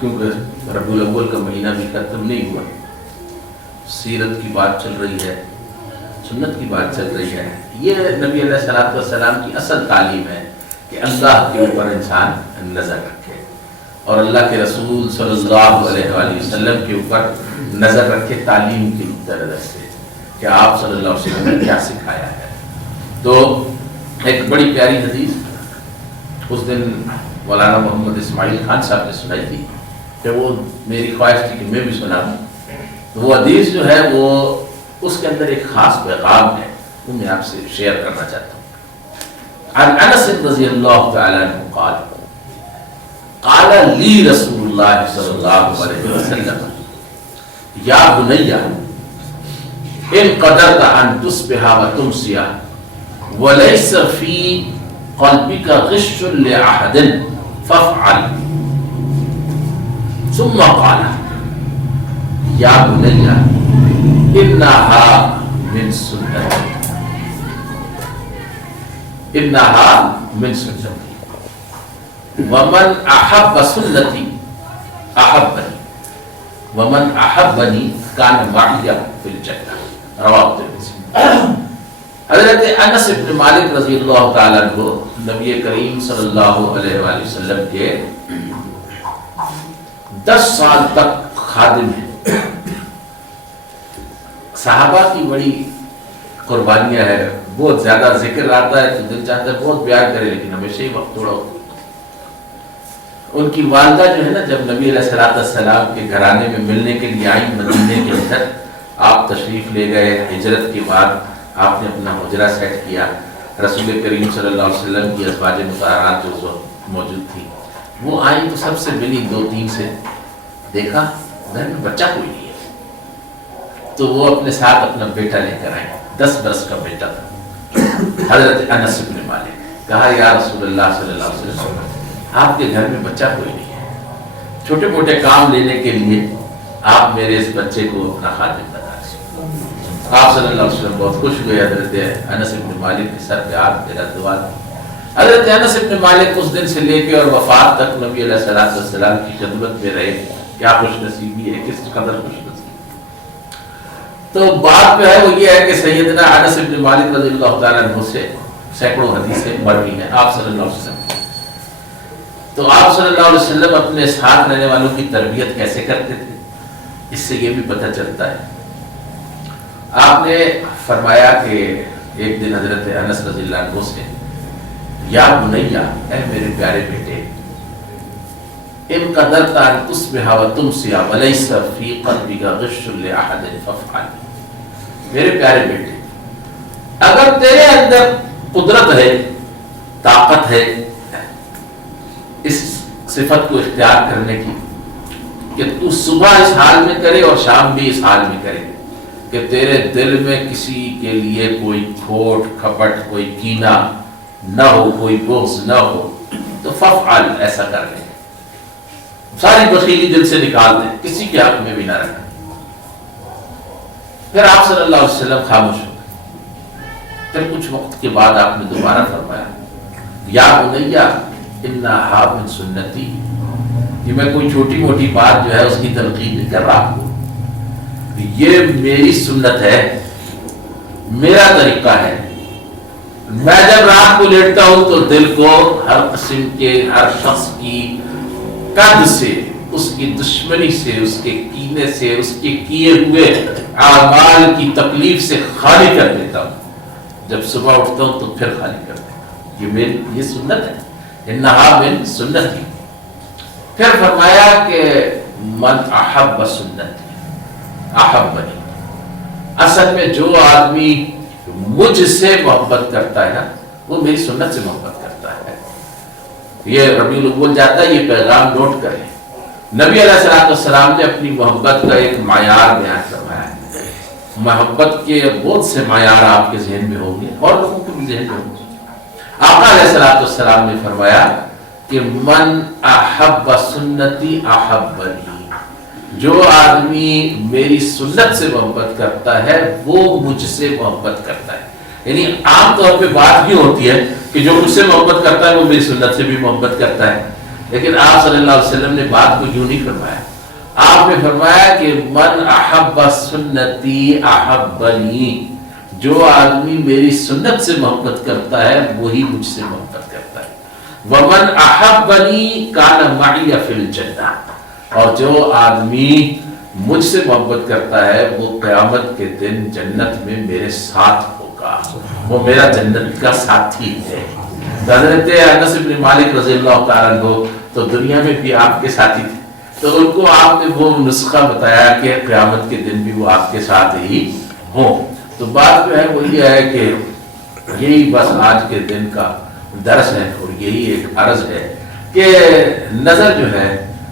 کیونکہ ربیع الاول کا مہینہ بھی ختم نہیں ہوا، سیرت کی بات چل رہی ہے، سنت کی بات چل رہی ہے. یہ نبی علیہ الصلوۃ والسلام کی اصل تعلیم ہے کہ اللہ کے اوپر انسان نظر رکھے اور اللہ کے رسول صلی اللہ علیہ وآلہ وسلم کے اوپر نظر رکھے تعلیم کی طرح سے کہ آپ صلی اللہ علیہ وسلم نے کیا سکھایا ہے. تو ایک بڑی پیاری حدیث اس دن مولانا محمد اسماعیل خان صاحب نے سنائی تھی کہ وہ میری خواہش تھی کہ میں بھی سنا دوں. وہ حدیث جو ہے وہ اس کے اندر ایک خاص پیغام ہے، وہ میں آپ سے شیئر کرنا چاہتا ہوں. عن انس رضی اللہ تعالی عنہ قال قال لی رسول اللہ صلی اللہ علیہ وسلم یا بنی ان قدرت ان تصبح وتمسی وليس في قلبك غش لأحد فافعل. ثم قال یا بنی انها من سنتی انها من سنتی ومن احب سنتی احبنی ومن احبنی کان معی فی الجنہ. رواه الترمذی. حضرت انس بن مالک رضی اللہ تعالیٰ عنہ نبی کریم صلی اللہ علیہ وآلہ وسلم کے 10 سال تک خادم ہیں. صحابہ کی بڑی قربانیاں ہیں، بہت زیادہ ذکر آتا ہے تو دل چاہتا ہے بہت بیان کرے لیکن ہمیشہ ہی وقت تھوڑا ہوتا. ان کی والدہ جو ہے نا، جب نبی علیہ السلام کے گھرانے میں ملنے کے لیے آئی مدینے کے اندر، آپ تشریف لے گئے. ہجرت کے بعد آپ نے اپنا حجرہ سیٹ کیا. رسول کریم صلی اللہ علیہ وسلم کی ازواج مطہرات جو اس وقت موجود تھی وہ آئیں تو سب سے ملی 2-3 سے، دیکھا گھر میں بچہ کوئی نہیں ہے تو وہ اپنے ساتھ اپنا بیٹا لے کر آئیں. 10 برس کا بیٹا تھا حضرت انس بن مالک. کہا یا رسول اللہ صلی اللہ علیہ وسلم آپ کے گھر میں بچہ کوئی نہیں ہے، چھوٹے موٹے کام لینے کے لیے آپ میرے اس بچے کو اپنا خادم بنا. آپ صلی اللہ علیہ وسلم بہت خوش ہوئے. حضرت انس بن مالک کے سر پہ ہاتھ پھیرا، دعا دی. حضرت انس بن مالک اس دن سے لے کے اور وفات تک نبی علیہ السلام کی خدمت میں رہے. کیا خوش نصیبی ہے، کس قدر خوش نصیبی. تو بات جو ہے وہ یہ ہے کہ سیدنا انس بن مالک رضی اللہ تعالیٰ عنہ سے سینکڑوں حدیثیں مروی ہیں آپ صلی اللہ علیہ وسلم. تو آپ صلی اللہ علیہ وسلم اپنے ساتھ رہنے والوں کی تربیت کیسے کرتے تھے، اس سے یہ بھی پتہ چلتا ہے. آپ نے فرمایا کہ ایک دن حضرت انس رضی اللہ عنہ سے یا بنیا اے میرے پیارے بیٹے ان قدرت ان تصبح وتمسی وليس في قلبك غش لاحد فافعل. میرے پیارے بیٹے اگر تیرے اندر قدرت ہے، طاقت ہے اس صفت کو اختیار کرنے کی کہ تو صبح اس حال میں کرے اور شام بھی اس حال میں کرے کہ تیرے دل میں کسی کے لیے کوئی کھوٹ کھپٹ، کوئی کینہ نہ ہو، کوئی بغض نہ ہو، تو فافعل، ایسا کر لیں. ساری بخیلی دل سے نکال دیں، کسی کے حق میں بھی نہ رکھیں. پھر آپ صلی اللہ علیہ وسلم خاموش ہو گئے. پھر کچھ وقت کے بعد آپ نے دوبارہ فرمایا یا بنی انہا من سنتی. یہ میں کوئی چھوٹی موٹی بات جو ہے اس کی تلقین نہیں کر رہا ہوں، یہ میری سنت ہے، میرا طریقہ ہے. میں جب رات کو لیٹتا ہوں تو دل کو ہر قسم کے، ہر شخص کی قد سے، اس کی دشمنی سے، اس کے کینے سے، اس کے کیے ہوئے اعمال کی تکلیف سے خالی کر دیتا ہوں. جب صبح اٹھتا ہوں تو پھر خالی کر دیتا ہوں. یہ میری یہ سنت ہے، انہا من سنتی. پھر فرمایا کہ من احب سنتی احبنی. اصل میں جو آدمی مجھ سے محبت کرتا ہے نا وہ میری سنت سے محبت کرتا ہے. یہ ربیع الاول جاتا ہے، یہ پیغام نوٹ کریں. نبی علیہ السلام نے اپنی محبت کا ایک معیار بیان فرمایا ہے. محبت کے بہت سے معیار آپ کے ذہن میں ہوں گے اور لوگوں کے بھی ذہن میں ہوں گے. آقا علیہ السلام نے فرمایا کہ من احب سنتی احبنی. جو آدمی میری سنت سے محبت کرتا ہے وہ مجھ سے محبت کرتا ہے. یعنی عام طور پہ بات بھی ہوتی ہے کہ جو مجھ سے محبت کرتا ہے وہ میری سنت سے بھی محبت کرتا ہے، لیکن آپ صلی اللہ علیہ وسلم نے بات کو یوں نہیں فرمایا. آپ نے فرمایا کہ من احب سنتی احبنی، جو آدمی میری سنت سے محبت کرتا ہے وہی مجھ سے محبت کرتا ہے. ومن احبنی کان معی فی الجنہ، اور جو آدمی مجھ سے محبت کرتا ہے وہ قیامت کے دن جنت میں میرے ساتھ ہوگا، وہ میرا جنت کا ساتھی ہے. حضرت انس بن مالک رضی اللہ تعالیٰ عنہ تو دنیا میں بھی آپ کے ساتھی تھے، تو ان کو آپ نے وہ نسخہ بتایا کہ قیامت کے دن بھی وہ آپ کے ساتھ ہی ہوں. تو بات جو ہے وہ یہ ہے کہ یہی بس آج کے دن کا درس ہے، اور یہی ایک عرض ہے کہ نظر جو ہے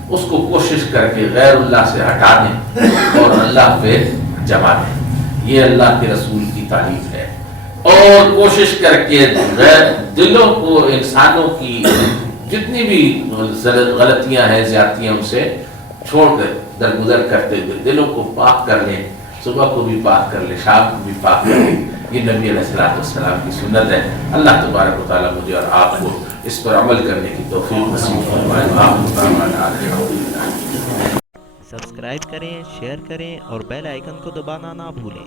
اس کو کوشش کر کے غیر اللہ سے ہٹا دیں اور اللہ پہ جما دیں. یہ اللہ کے رسول کی تعلیم ہے. اور کوشش کر کے غیر دلوں کو، انسانوں کی جتنی بھی غلطیاں ہیں، زیادتیاں، ان سے چھوڑ کر درگزر کرتے ہوئے دلوں کو پاک کر لیں. صبح کو بھی پاک کر لیں، شام کو بھی پاک کر لیں. یہ نبی علیہ السلام کی سنت ہے. اللہ تبارک و تعالیٰ مجھے اور آپ کو اس پر عمل کرنے کی توفیق نصیب فرمائے. سبسکرائب کریں، شیئر کریں اور بیل آئیکن کو دبانا نہ بھولیں.